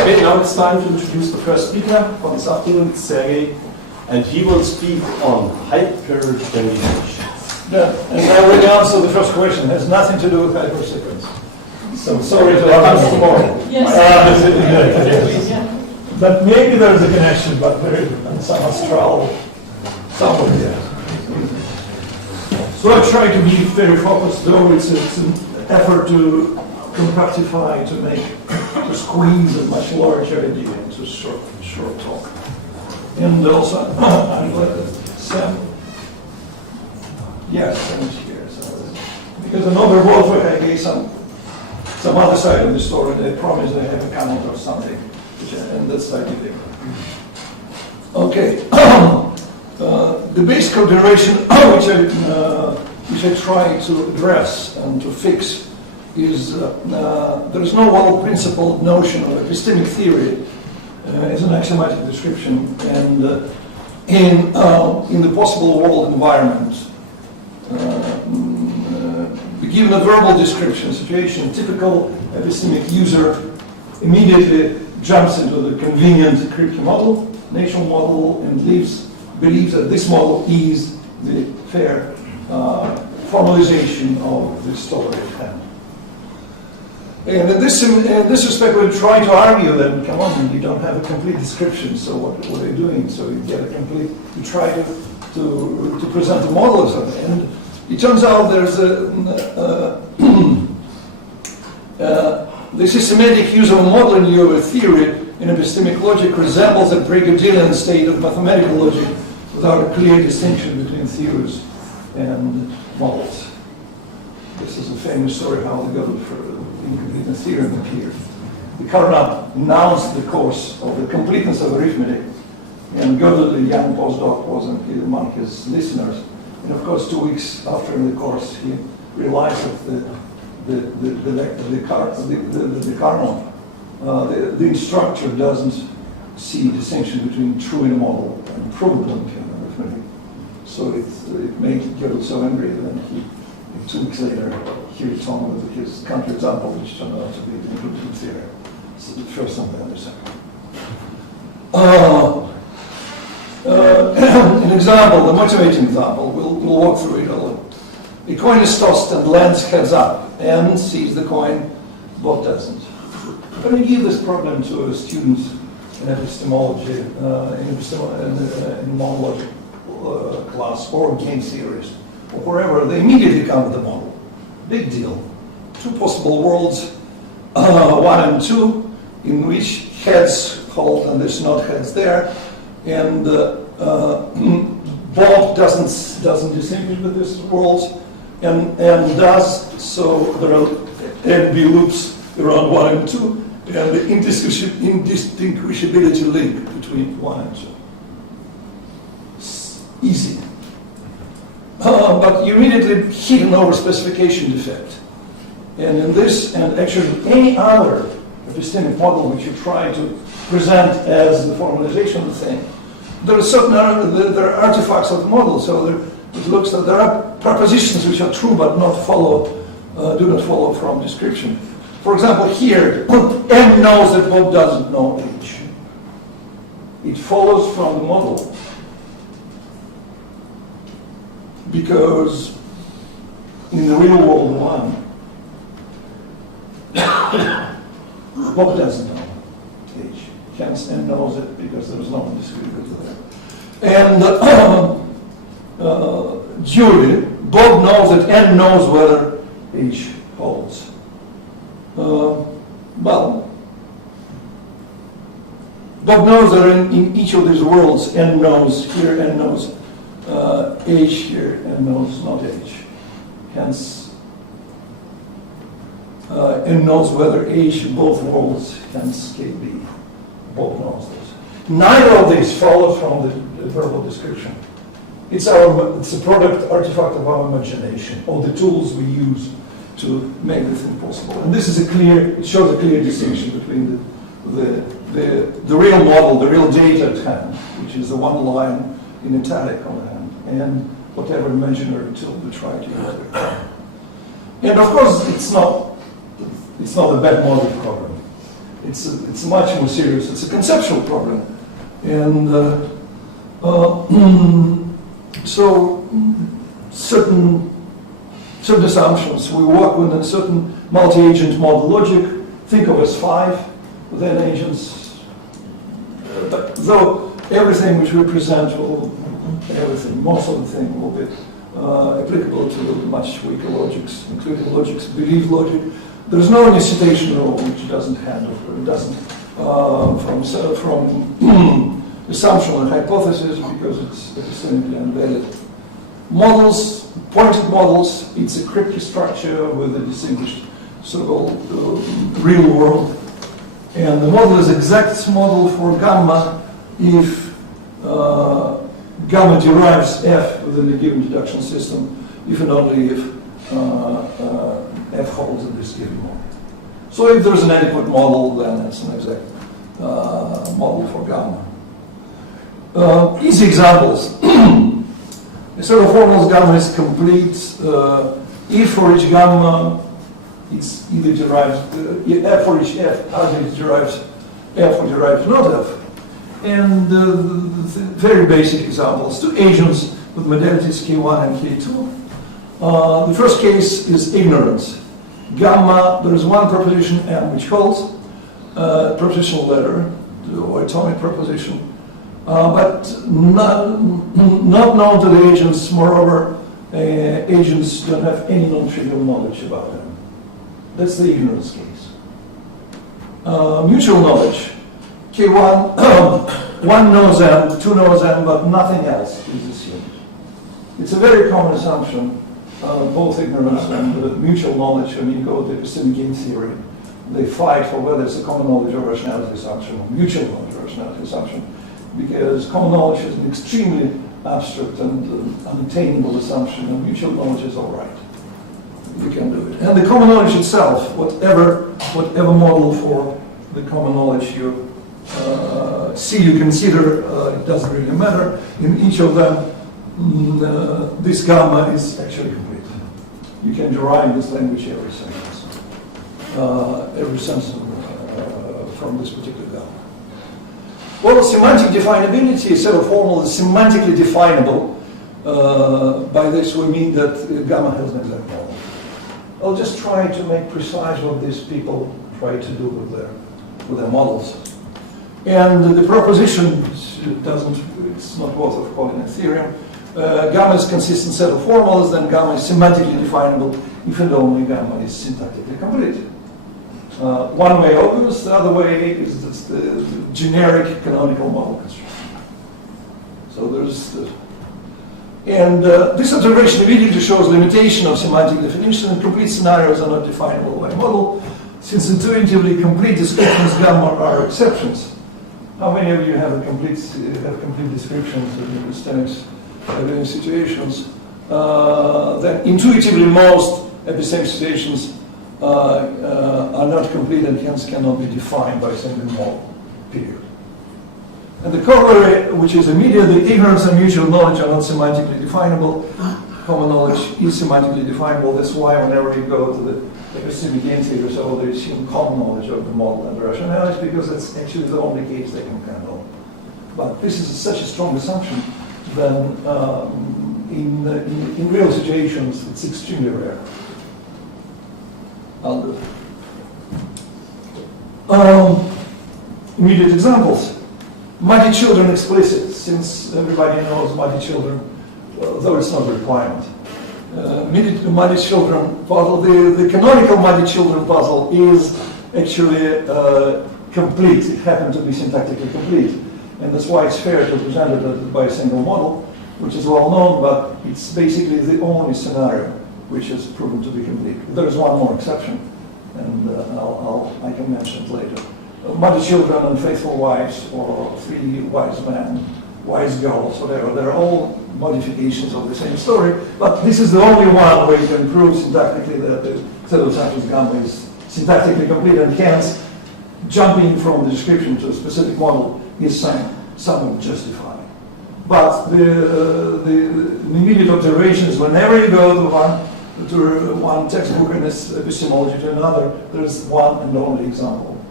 Okay, now it's time to introduce the first speaker for this afternoon. It's Sergei, and he will speak on hyperderivations. Yeah, and I already answered the first question. It has nothing to do with hypersequence. So sorry to have you tomorrow. Yes. But maybe there's a connection, but there is some astral somewhere there. So I try to be very focused, though it's an effort to compactify, to squeeze a much larger idea into short talk. And also, I'm glad that Sam, yes, Sam's here. So, because another Wolfgang, I gave some other side of the story. They promised they have a comment or something, and that's slightly different. Okay, the basic derivation which I try to address and to fix is there is no well-principled notion of epistemic theory as an axiomatic description, and in the possible world environment, given a verbal description situation, typical epistemic user immediately jumps into the convenient crypto model, national model, and believes that this model is the fair formalization of the story at hand. And in this respect, we try to argue that, come on, you don't have a complete description, so what are you doing? So you get a complete, you try to present a model or something. And it turns out there's the systematic use of a model in your theory in epistemic logic resembles a Brigadian state of mathematical logic without a clear distinction between theories and models. This is a famous story how the Gödel for incompleteness theorem appeared. The Carnap announced the course of the completeness of arithmetic, and Gödel, the young postdoc, was among his listeners. And of course, 2 weeks after the course, he realized that the instructor doesn't see distinction between true in a model and provable in arithmetic. So it made Gödel so angry that 2 weeks later he returned with his counterexample, which turned out to be the incompleteness theorem. So the first and the second. An example, the motivating example, we'll walk through it all. A coin is tossed and lands heads up. N sees the coin, Bob doesn't. When you give this problem to a student in epistemology, in monologic class, or game theories, or wherever, they immediately come with the model. Big deal. 2 possible worlds, 1 and 2, in which heads hold and there's not heads there. And Bob doesn't distinguish with this world, and does, so there are NB loops around 1 and 2, and the indistinguishability link between 1 and 2. It's easy. But you immediately hit an overspecification defect. And in this, and actually any other epistemic model which you try to present as the formalization of the thing, there are certain there are artifacts of the model. So it looks that there are propositions which are true but do not follow from description. For example, here, M knows that Bob doesn't know H. It follows from the model because in the real world one, Bob doesn't know H. Hence, M knows it because there was no one disagreement there. And Julie, Bob knows that N knows whether H holds. Well, Bob knows that in each of these worlds, N knows here, N knows H here, N knows not H. Hence, N knows whether H in both worlds, hence KB. Bob knows this. Neither of these follows from the verbal description. It's a product, artifact of our imagination, or the tools we use to make the thing possible. And this is it shows a clear distinction between the real model, the real data at hand, which is the one line in italic on the hand, and whatever imaginary tool we try to use. And of course, it's not a bad model program. it's much more serious. It's a conceptual problem. And so certain assumptions. We work with a certain multi-agent model logic. Think of as 5 then agents. But though everything which we present most of the thing will be applicable to much weaker logics, including logics, belief logic. There's no elicitation rule which doesn't handle, it doesn't from assumption and hypothesis because it's epistemically unvalid. Models, pointed models, it's a cryptic structure with a distinguished so-called real world. And the model is exact model for gamma if gamma derives f within a given deduction system, if and only if f holds in this given model. So if there's an adequate model, then it's an exact model for gamma. Easy examples. A set of formals gamma is complete if for each gamma it's either derives f for each f, either it derives f or derives not f. And very basic examples, 2 agents with modalities k1 and k2. The first case is ignorance. Gamma, there is one proposition M which holds, propositional letter, or atomic proposition, but not known to the agents. Moreover, agents don't have any non-trivial knowledge about them. That's the ignorance case. Mutual knowledge. K1, 1 knows M, 2 knows M, but nothing else is assumed. It's a very common assumption, both ignorance and mutual knowledge. When you go to Epistemic Theory, they fight for whether it's a common knowledge or rationality assumption, or mutual knowledge or rationality assumption, because common knowledge is an extremely abstract and unattainable assumption, and mutual knowledge is all right. You can do it. And the common knowledge itself, whatever model for the common knowledge you you consider, it doesn't really matter. In each of them, this gamma is actually complete. You can derive this language every sentence from this particular gamma. Well, semantic definability, a set of formals is semantically definable. By this we mean that gamma has an exact model. I'll just try to make precise what these people try to do with their models. And the proposition, it's not worth of calling a theorem. Gamma is a consistent set of formals, then gamma is semantically definable if and only gamma is syntactically complete. One way obvious, the other way is the generic canonical model construction. So there's this observation immediately shows limitation of semantic definition, and complete scenarios are not definable by model, since intuitively complete descriptions gamma are exceptions. How many of you have complete descriptions of epistemics in situations? That intuitively most epistemic situations are not complete and hence cannot be defined by a single model, period. And the corollary, which is immediately ignorance and mutual knowledge are not semantically definable. Common knowledge is semantically definable. That's why whenever you go to the epistemic theories, so they assume common knowledge of the model and the rationality, because that's actually the only case they can handle. But this is such a strong assumption that in real situations it's extremely rare. I'll do immediate examples. Mighty Children Explicit, since everybody knows Mighty Children, though it's not a requirement. Mighty Children puzzle, the canonical Mighty Children puzzle is actually complete. It happened to be syntactically complete. And that's why it's fair to present it by a single model, which is well known, but it's basically the only scenario which is proven to be complete. There is one more exception, and I can mention it later. Mighty Children and Faithful Wives, or Three Wise Men, Wise Girls, whatever, they're all modifications of the same story, but this is the only one where you can prove syntactically that the set of assumptions gamma is syntactically complete, and hence jumping from the description to a specific model is somewhat justified. But the immediate observation is whenever you go to one textbook in this epistemology to another, there's one and only example.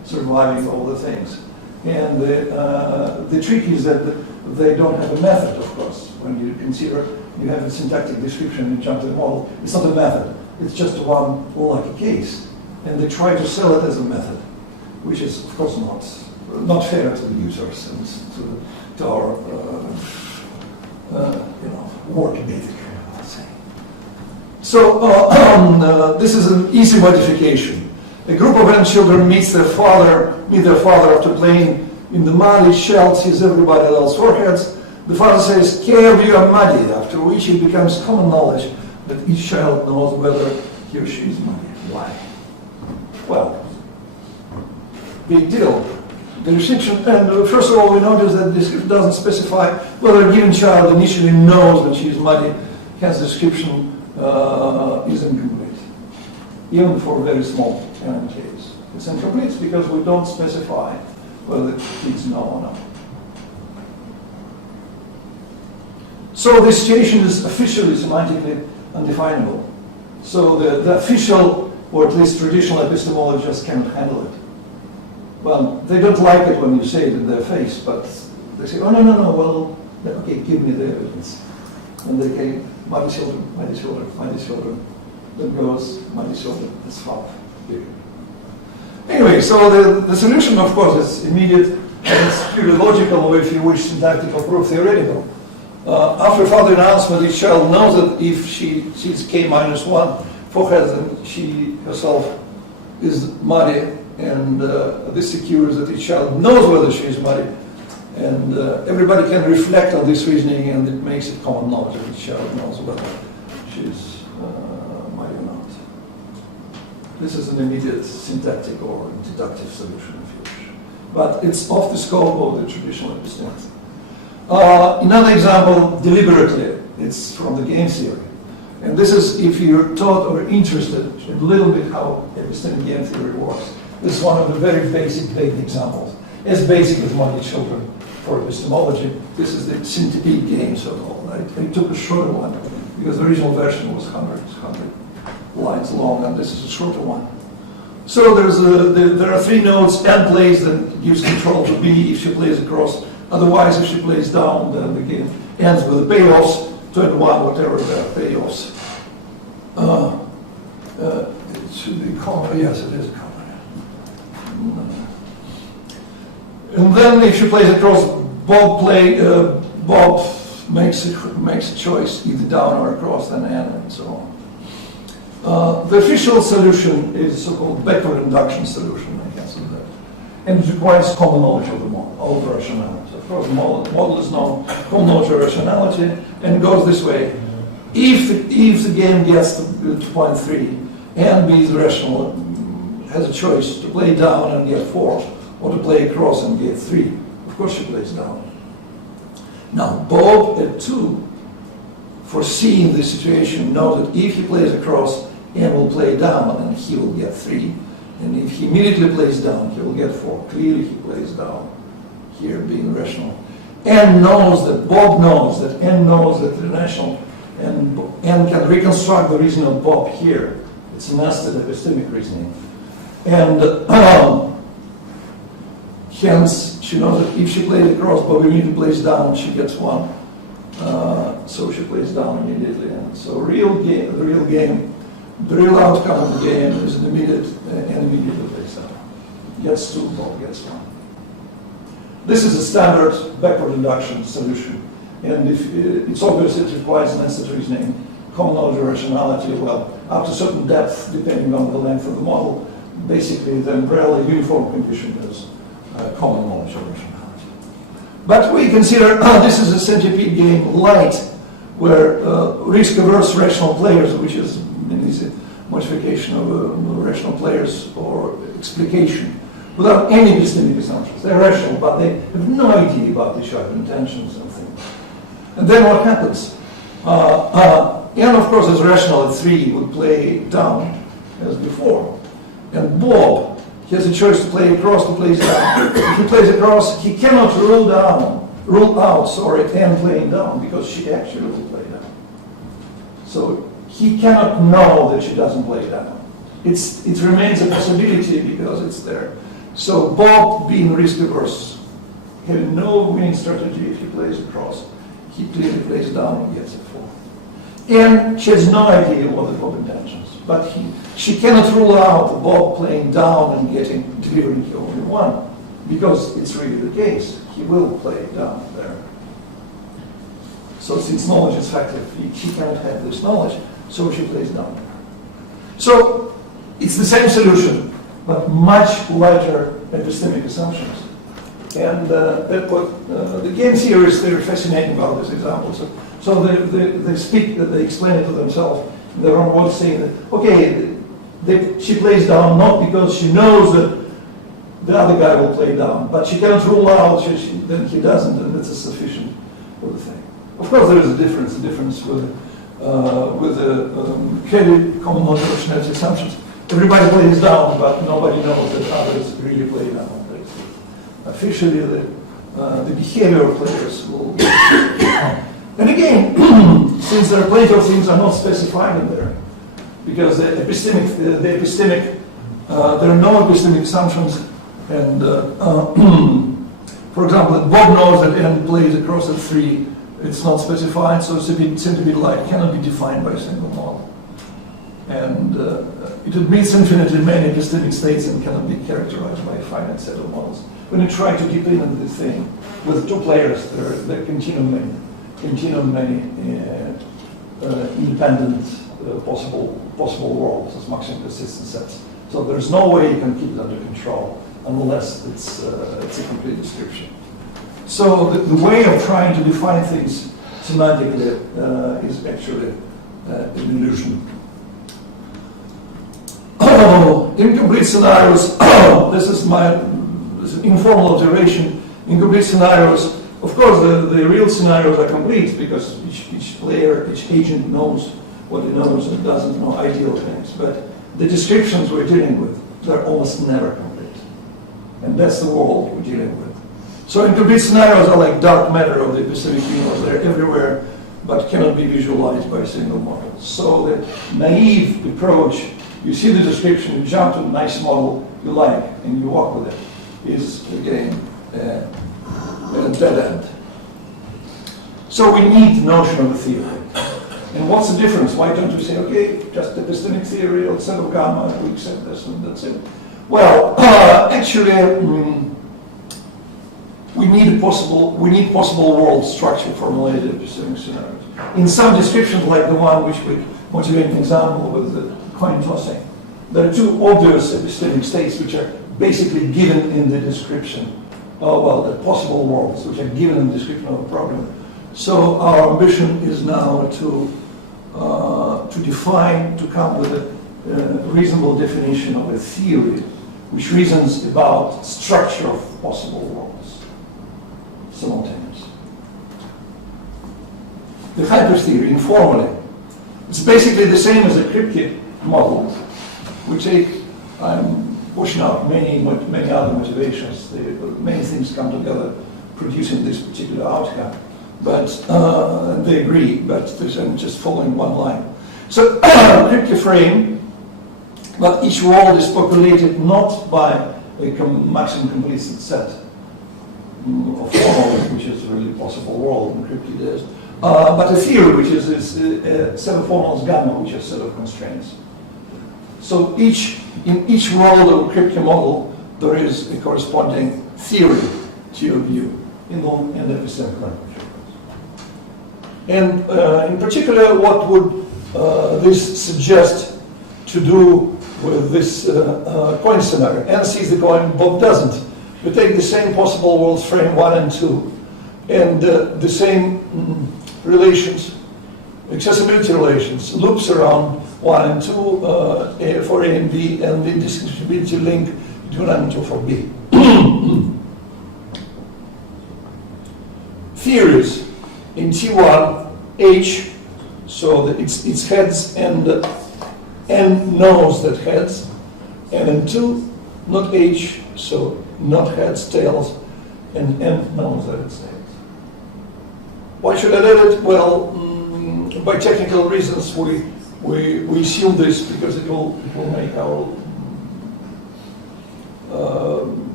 surviving all the things. And the trick is that they don't have a method, of course. When you consider you have a syntactic description and jump to the model, it's not a method. It's just one like a case. And they try to sell it as a method, which is, of course, not fair to the users and to our work ethic, let's say. So this is an easy modification. A group of n children meet their father after playing in the muddy shell, sees everybody else's foreheads. The father says, "Care, you are muddy," after which it becomes common knowledge that each child knows whether he or she is muddy. Why? Well, big deal. The description, and first of all, we notice that the description doesn't specify whether a given child initially knows that she is muddy, hence the description is incomplete, even for a very small case. It's incomplete because we don't specify whether the kids know or not. So the situation is officially semantically undefinable. So the official, or at least traditional epistemologists cannot handle it. Well, they don't like it when you say it in their face, but they say, "Oh, no, well, okay, give me the evidence." And they say, "Muddy children, muddy children, muddy children." That goes, "Muddy children," that's half. Anyway, so the solution, of course, is immediate, and it's purely logical, or if you wish, syntactic or proof theoretical. After further announcement, each child knows that if she sees k-1 forehead, then she herself is muddy, and this secures that each child knows whether she is muddy. And everybody can reflect on this reasoning, and it makes it common knowledge that each child knows whether she is muddy or not. This is an immediate syntactic or deductive solution, if you wish. But it's off the scope of the traditional epistemic. Another example, deliberately, it's from the game theory. And this is if you're taught or interested in a little bit how epistemic game theory works. This is one of the very basic examples. As basic as muddy children for epistemology. This is the Centipede game, so-called. I took a shorter one because the original version was 100 lines long, and this is a shorter one. So there are three nodes, n plays, that gives control to b if she plays across. Otherwise, if she plays down, then the game ends with the payoffs, 21, whatever the payoffs. It should be common. Yes, it is common. And then if she plays across, Bob makes a choice either down or across, then n, and so on. The official solution is so-called backward induction solution, I guess, and it requires common knowledge of the model, of rationality. Of course, the model is known, common knowledge of rationality, and it goes this way. If the game gets to 2.3, and B is rational, has a choice to play down and get 4, or to play across and get 3. Of course, she plays down. Now, Bob at 2, foreseeing the situation, knows that if he plays across, N will play down, and he will get 3. And if he immediately plays down, he will get 4. Clearly, he plays down, here being rational. N knows that, Bob knows that, N knows that the rational, and N can reconstruct the reasoning of Bob here. It's nested epistemic reasoning. And hence, she knows that if she plays across, Bob immediately plays down, she gets 1. So she plays down immediately. And so the real outcome of the game is an immediate, and immediately plays down. Gets 2, Bob gets 1. This is a standard backward induction solution. And if it's obvious it requires nested reasoning, common knowledge of rationality, well, up to a certain depth, depending on the length of the model, basically the umbrella uniform condition is common knowledge of rationality. But we consider this is a Centipede game Lite, where risk-averse rational players, which is an easy modification of rational players or explication, without any epistemic assumptions. They're rational, but they have no idea about the sharp intentions and things. And then what happens? N, of course, is rational at 3, would play down as before. And Bob, he has a choice to play across, to play down. If he plays across, he cannot rule out, N playing down, because she actually will play down. So he cannot know that she doesn't play down. It remains a possibility because it's there. So Bob, being risk averse, having no winning strategy if he plays across, he clearly plays down and gets a 4. And she has no idea what the Bob intentions, but she cannot rule out Bob playing down and delivering he only 1, because it's really the case. He will play down there. So since knowledge is factive, she cannot have this knowledge, so she plays down there. So it's the same solution, but much lighter epistemic assumptions. And the game theorists, they're fascinating about this example. So they explain it to themselves in their own words, saying that, okay, she plays down not because she knows that the other guy will play down, but she cannot rule out that he doesn't, and that's sufficient for the thing. Of course, there is a difference with the credit common model rationality assumptions. Everybody plays down, but nobody knows that others really play down. Officially, the behavior of players will. And again, since there are plenty of things are not specified in there, because there are no epistemic assumptions, and for example, Bob knows that n plays across at 3. It's not specified, so Centipede Lite cannot be defined by a single model. And it admits infinitely many epistemic states and cannot be characterized by a finite set of models. When you try to deep in this thing, with 2 players, there are continuum many independent possible worlds as maximum persistent sets. So there's no way you can keep it under control unless it's a complete description. So the way of trying to define things semantically is actually an illusion. Incomplete scenarios. This is an informal observation. Incomplete scenarios. Of course, the real scenarios are complete because each player, each agent knows what he knows and doesn't know ideal things. But the descriptions we're dealing with, they're almost never complete. And that's the world we're dealing with. So incomplete scenarios are like dark matter of the epistemic universe. They're everywhere, but cannot be visualized by a single model. So the naive approach, you see the description, you jump to a nice model you like, and you walk with it, is, again, a dead end. So we need the notion of a theory. And what's the difference? Why don't we say, okay, just epistemic theory or set of gamma, we accept this and that's it? Well, actually, we need possible world structure formulated epistemic scenarios. In some descriptions, like the one which we motivate an example with the coin tossing, there are 2 obvious epistemic states which are basically given in the description. The possible worlds which are given in the description of a problem. So our ambition is now to come with a reasonable definition of a theory which reasons about structure of possible worlds simultaneously. The hypertheory, informally, it's basically the same as a Kripke model. We take, I'm pushing out many other motivations. Many things come together producing this particular outcome. But they agree, but I'm just following one line. So Kripke frame, but each world is populated not by a maximum complete set of formals, which is a really possible world in Kripke days, but a theory, which is a set of formals gamma, which is a set of constraints. So in each world of a Kripke model, there is a corresponding theory to your view in the epistemic language. And in particular, what would this suggest to do with this coin scenario? N sees the coin, Bob doesn't. We take the same possible worlds frame 1 and 2, and the same relations, accessibility relations, loops around 1 and 2 for A and B, and the distributivity link between 1 and 2 for B. Theories in T1, H, so that it's heads and N knows that heads, and in 2, not H, so not heads, tails, and N knows that it's tails. Why should I let it? Well, by technical reasons, we assume this because it will make our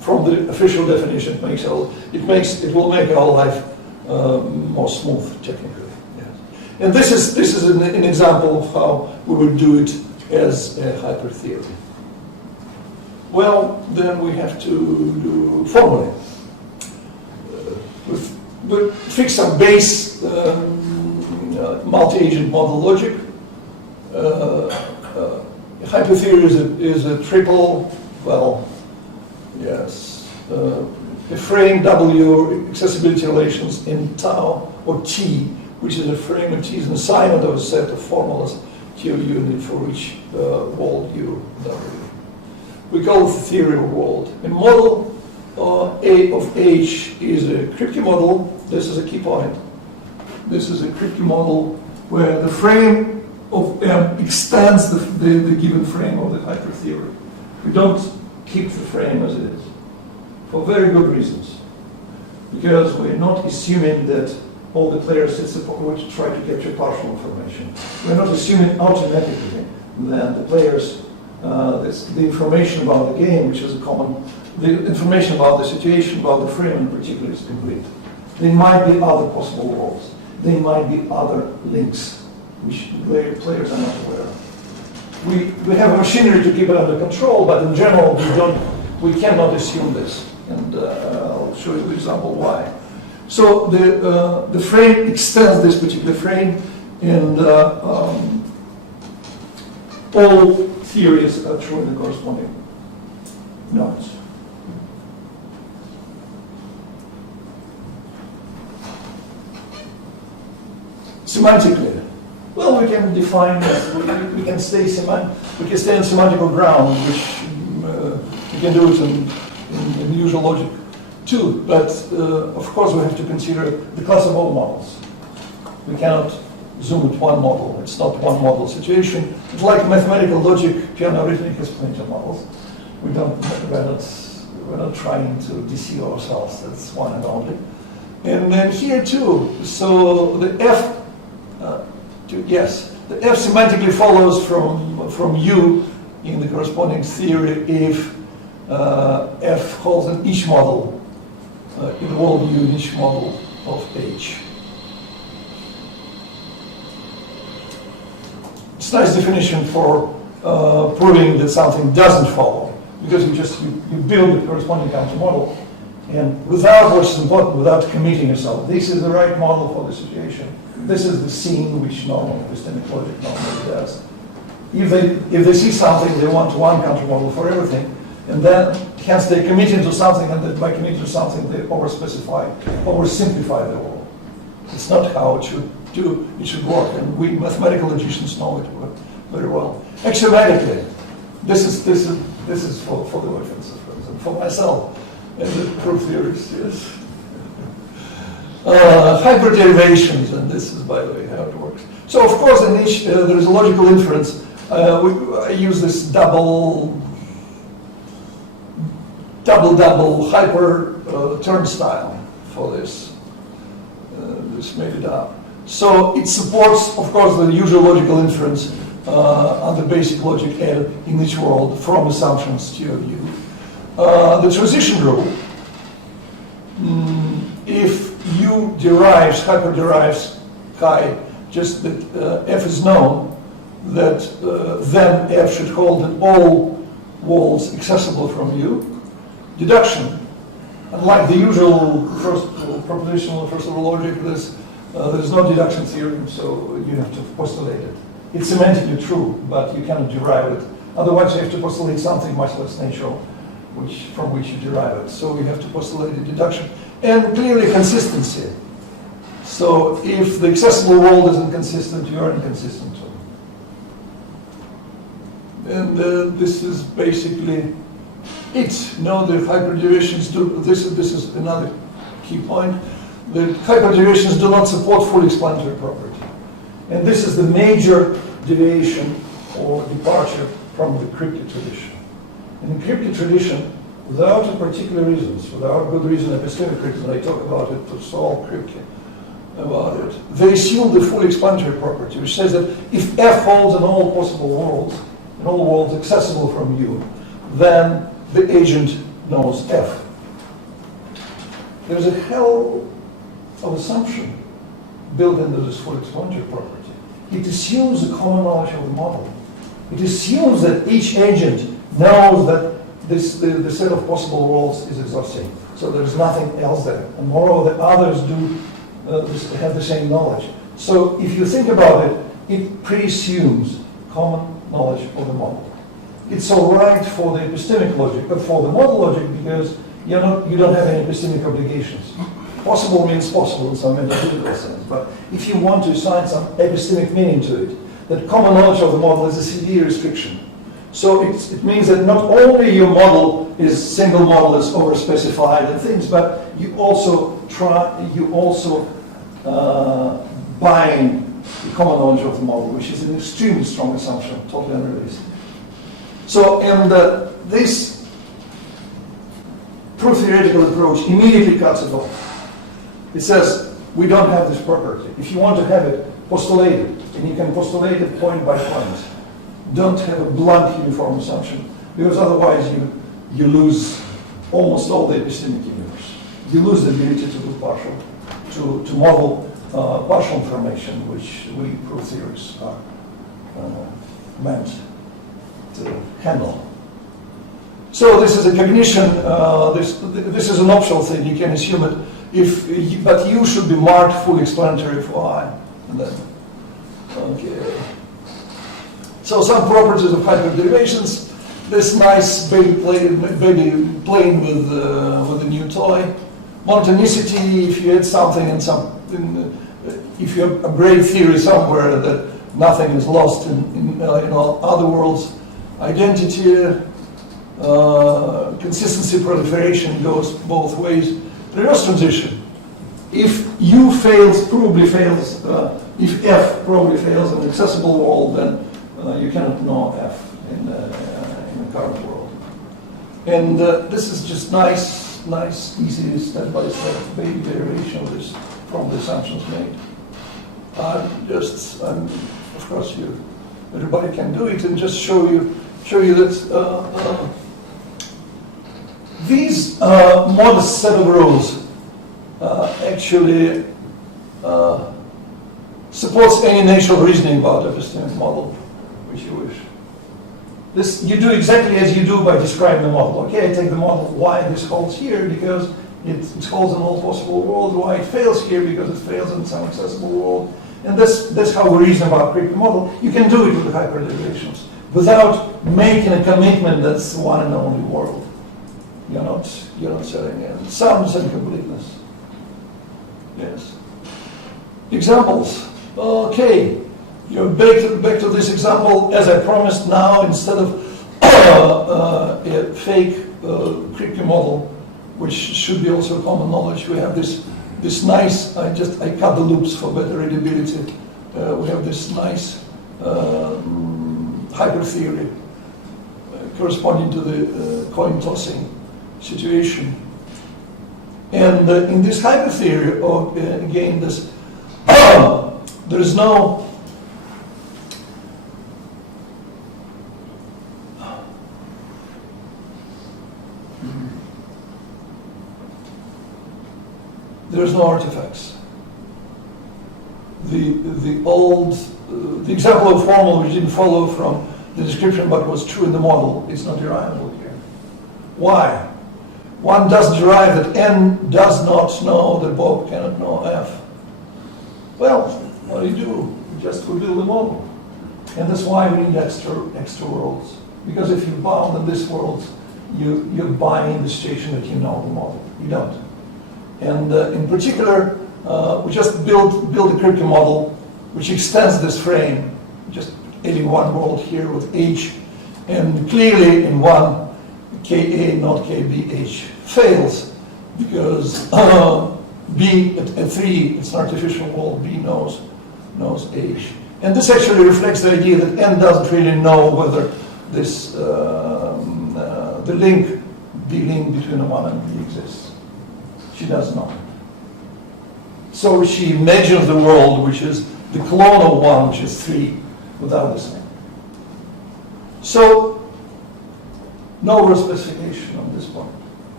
from the official definition, it will make our life more smooth technically. Yes. And this is an example of how we would do it as a hypertheory. Well, then we have to do formally. We fix some base multi-agent model logic. Hypertheory is a triple, well, yes, a frame W, accessibility relations in tau, or T, which is a frame, and T is an assignment of a set of formulas Q unit for each world U, W. We call it the theory of a world. A model A of H is a cryptic model. This is a key point. This is a cryptic model where the frame of M extends the given frame of the hypertheory. We don't keep the frame as it is, for very good reasons. Because we're not assuming that all the players sit going to try to capture partial information. We're not assuming automatically that the players, the information about the game, which is a common, the information about the situation, about the frame in particular is complete. There might be other possible worlds. There might be other links, which the players are not aware of. We have a machinery to keep it under control, but in general, we cannot assume this. And I'll show you the example why. So the frame extends this particular frame, and all theories are true in the corresponding nodes. Semantically, well, we can define that. We can stay on semantical ground, which we can do it in usual logic too. But of course, we have to consider the class of all models. We cannot zoom at one model. It's not one model situation. It's like mathematical logic. Piano rhythmic has plenty of models. We're not trying to deceive ourselves. That's one and only. And then here too. So the F. The F semantically follows from U in the corresponding theory if F holds an each model in the world U in each model of H. It's a nice definition for proving that something doesn't follow, because you build the corresponding countermodel, and without, what's important, without committing yourself, this is the right model for the situation. This is the scene which normal epistemic logic normally does. If they see something, they want one countermodel for everything, and then hence they commit to something, and then by committing to something, they oversimplify the world. It's not how it should work, and we mathematical logicians know it very well. Axiomatically, this is for the reference, for myself, and the proof theories, yes. Hyperderivations, and this is, by the way, how it works. So, of course, in each, there is a logical inference. I use this double hyper turnstile for this. This made it up. So it supports, of course, the usual logical inference under basic logic in each world from assumptions to view. The transition rule, if U derives, hyperderives chi, just that F is known, that then F should hold in all worlds accessible from U. Deduction, unlike the usual propositional first order logic, there's no deduction theorem, so you have to postulate it. It's semantically true, but you cannot derive it. Otherwise, you have to postulate something much less natural, from which you derive it. So you have to postulate a deduction. And clearly consistency. So if the accessible world is inconsistent, you are inconsistent too. And this is basically it. No, the hyperderivations do, this is another key point. The hyperderivations do not support full explanatory property. And this is the major deviation or departure from the cryptic tradition. In the cryptic tradition, without particular reasons, without good reason, epistemic reasons, I talk about it to solve cryptic about it, they assume the full explanatory property, which says that if F holds in all possible worlds, in all worlds accessible from U, then the agent knows F. There's a hell of assumption built into this full explanatory property. It assumes a common knowledge of the model. It assumes that each agent knows that the set of possible worlds is exhaustive. So there's nothing else there. And moreover, the others do have the same knowledge. So if you think about it, it presumes common knowledge of the model. It's all right for the epistemic logic, but for the model logic, because you don't have any epistemic obligations. Possible means possible in some metaphysical sense, but if you want to assign some epistemic meaning to it, that common knowledge of the model is a severe restriction. So it means that not only your model is single model is overspecified and things, but you also bind the common knowledge of the model, which is an extremely strong assumption, totally unrealistic. So, and this proof theoretical approach immediately cuts it off. It says, we don't have this property. If you want to have it, postulate it, and you can postulate it point by point. Don't have a blunt uniform assumption, because otherwise you lose almost all the epistemic universe. You lose the ability to do partial, to model partial information, which we proof theories are meant to handle. So this is a cognition. This is an optional thing. You can assume it, but you should be marked fully explanatory for I. And then, okay. So some properties of hyperderivations. This nice baby playing with a new toy. Monotonicity. If you had something if you have a great theory somewhere that nothing is lost in other worlds. Identity. Consistency proliferation goes both ways. Reverse transition. If U fails, probably fails. If F probably fails in an accessible world, then you cannot know F in the current world. And this is just nice, easy step-by-step baby derivation of this from the assumptions made. Of course, everybody can do it, and just show you that these modest set of rules actually supports any natural reasoning about epistemic model, which you wish. This you do exactly as you do by describing the model. Okay, I take the model why this holds here because it holds in all possible worlds. Why it fails here because it fails in some accessible world. And that's how we reason about creating a model. You can do it with the hyperderivations without making a commitment that's one and only world. You're not saying it. Sounds and completeness. Yes. Examples. Okay. You're back to this example. As I promised now, instead of a fake crypto model, which should be also common knowledge, we have this nice, I cut the loops for better readability. We have this nice hypertheory corresponding to the coin tossing situation. And in this hypertheory, again, there is no artifacts. The example of formal, which didn't follow from the description but was true in the model, is not derivable here. Why? One does derive that N does not know that Bob cannot know F. Well, what do? You just reveal the model. And that's why we need extra worlds. Because if you bound in this world, you're buying the situation that you know the model. You don't. And in particular, we just build a crypto model which extends this frame, just adding one world here with H, and clearly in one, Ka, not Kb, H fails because B at 3, it's an artificial world, B knows H. And this actually reflects the idea that N doesn't really know whether this, the link, B link between a 1 and B exists. She does not. So she imagines the world which is the clone of 1, which is 3, without this link. So, no overspecification on this point.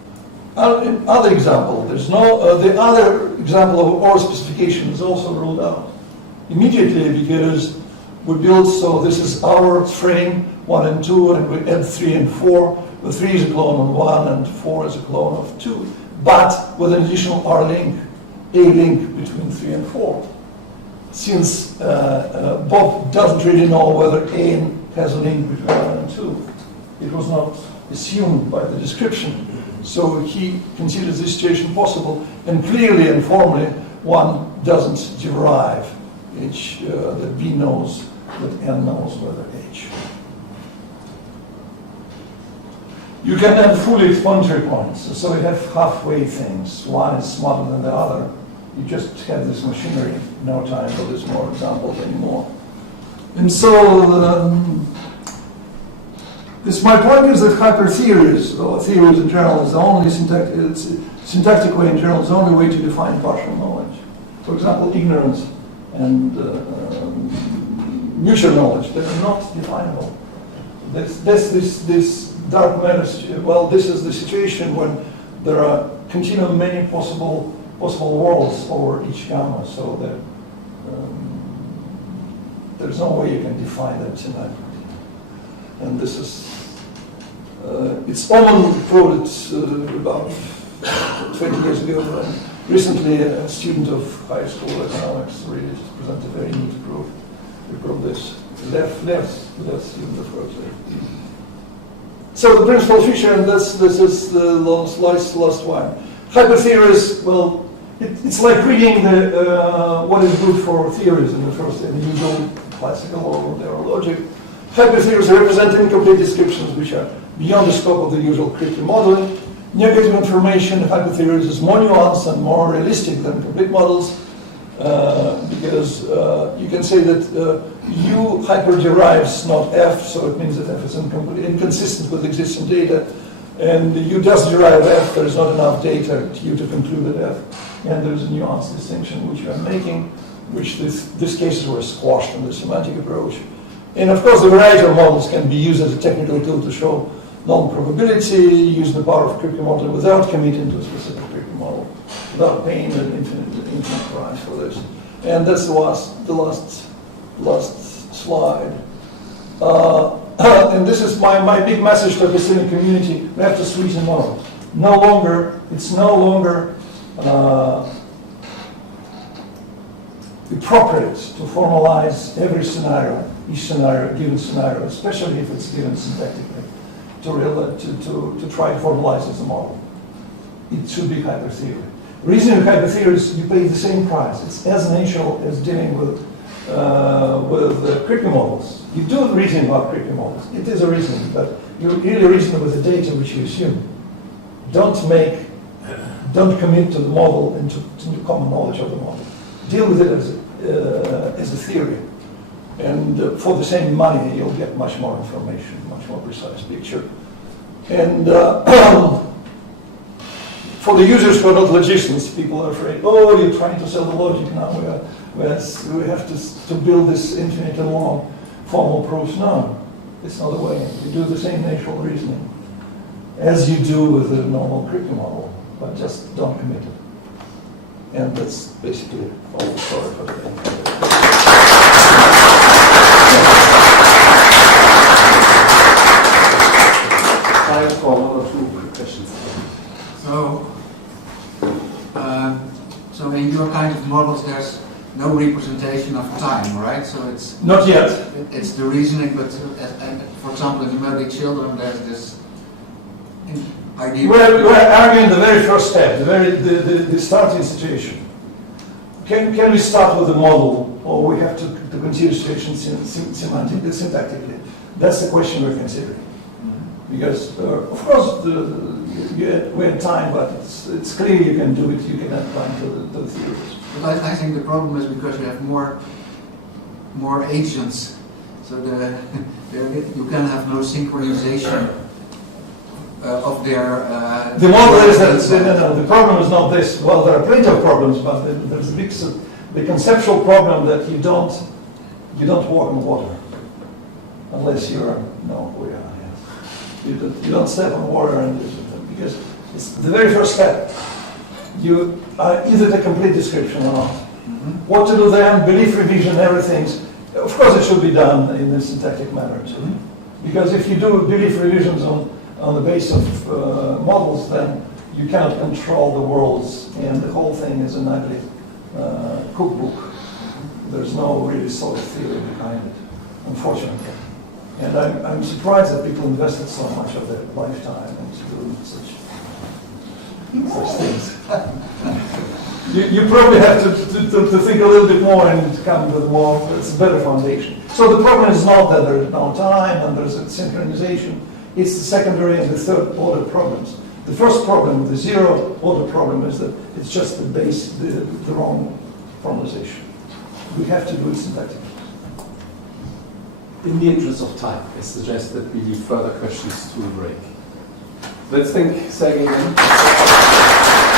Other example, there's no, the other example of OR specification is also ruled out immediately because we build, so this is our frame 1 and 2, and we add 3 and 4. The 3 is a clone of 1 and 4 is a clone of 2, but with an additional R link, a link between 3 and 4. Since Bob doesn't really know whether A has a link between 1 and 2, it was not assumed by the description. So he considers this situation possible, and clearly and formally, one doesn't derive H, that B knows that N knows whether H. You can add fully explanatory points, so you have halfway things. One is smarter than the other. You just have this machinery, no time for this more examples anymore. And so, my point is that hypertheories, or theories in general, is the only syntactic way in general, is the only way to define partial knowledge. For example, ignorance and mutual knowledge, they are not definable. This dark matter, well, this is the situation when there are continually many possible worlds over each gamma, so that there's no way you can define them semantically. And this is, it's often quoted about 20 years ago, and recently a student of high school economics really just presented a very neat proof. We proved this. Left student of Berkeley. So the principal feature, and this is the last one. Hypertheories, well, it's like reading what is good for theories in the usual classical or their logic. Hypertheories represent incomplete descriptions which are beyond the scope of the usual cryptic modeling. Negative information in hypertheories is more nuanced and more realistic than complete models because you can say that U hyperderives not F, so it means that F is inconsistent with existing data, and U does derive F, there is not enough data to U to conclude that F, and there is a nuanced distinction which you are making, which these cases were squashed in the semantic approach. And of course, the variety of models can be used as a technical tool to show non-probability, use the power of cryptic modeling without committing to a specific cryptic model, without paying an infinite price for this. And that's the last slide. And this is my big message to the epistemic community. We have to sweeten models. It's no longer appropriate to formalize every scenario, each scenario, given scenario, especially if it's given syntactically, to try to formalize as a model. It should be hypertheory. Reasoning with hypertheories, you pay the same price. It's as natural as dealing with cryptic models. You do reason about cryptic models. It is a reasoning, but you really reason with the data which you assume. Don't commit to the model and to the common knowledge of the model. Deal with it as a theory. And for the same money, you'll get much more information, much more precise picture. And for the users who are not logicians, people are afraid, oh, you're trying to sell the logic now. We have to build this infinitely long formal proofs. No, it's not the way. You do the same natural reasoning as you do with a normal cryptic model, but just don't commit it. And that's basically all the story for today. Time for one or two quick questions. So in your kind of models, there's no representation of time, right? So it's not yet. It's the reasoning, but for example, in numeric children, there's this idea. We're arguing the very first step, the starting situation. Can we start with the model, or we have to consider situation semantically, syntactically? That's the question we're considering. Because, of course, we have time, but it's clear you can do it, you can add time to the theories. But I think the problem is because you have more agents, so you can have no synchronization of their... the model is that, the problem is not this. Well, there are plenty of problems, but there's a big, the conceptual problem that you don't walk on water, unless you're, no, we are. You don't step on water, and because It's the very first step. You either the complete description or not. What to do then, belief revision, everything. Of course it should be done in a syntactic manner too. Because if you do belief revisions on the basis of models, then you cannot control the worlds, and the whole thing is an ugly cookbook. There's no really solid theory behind it, unfortunately. And I'm surprised that people invested so much of their lifetime into doing such things. You probably have to think a little bit more and come to the more, it's a better foundation. So the problem is not that there's no time and there's a synchronization, it's the secondary and the third order problems. The first problem, the zero order problem, is that it's just the wrong formalization. We have to do it syntactically. In the interest of time, I suggest that we leave further questions to the break. Let's thank Sergei again.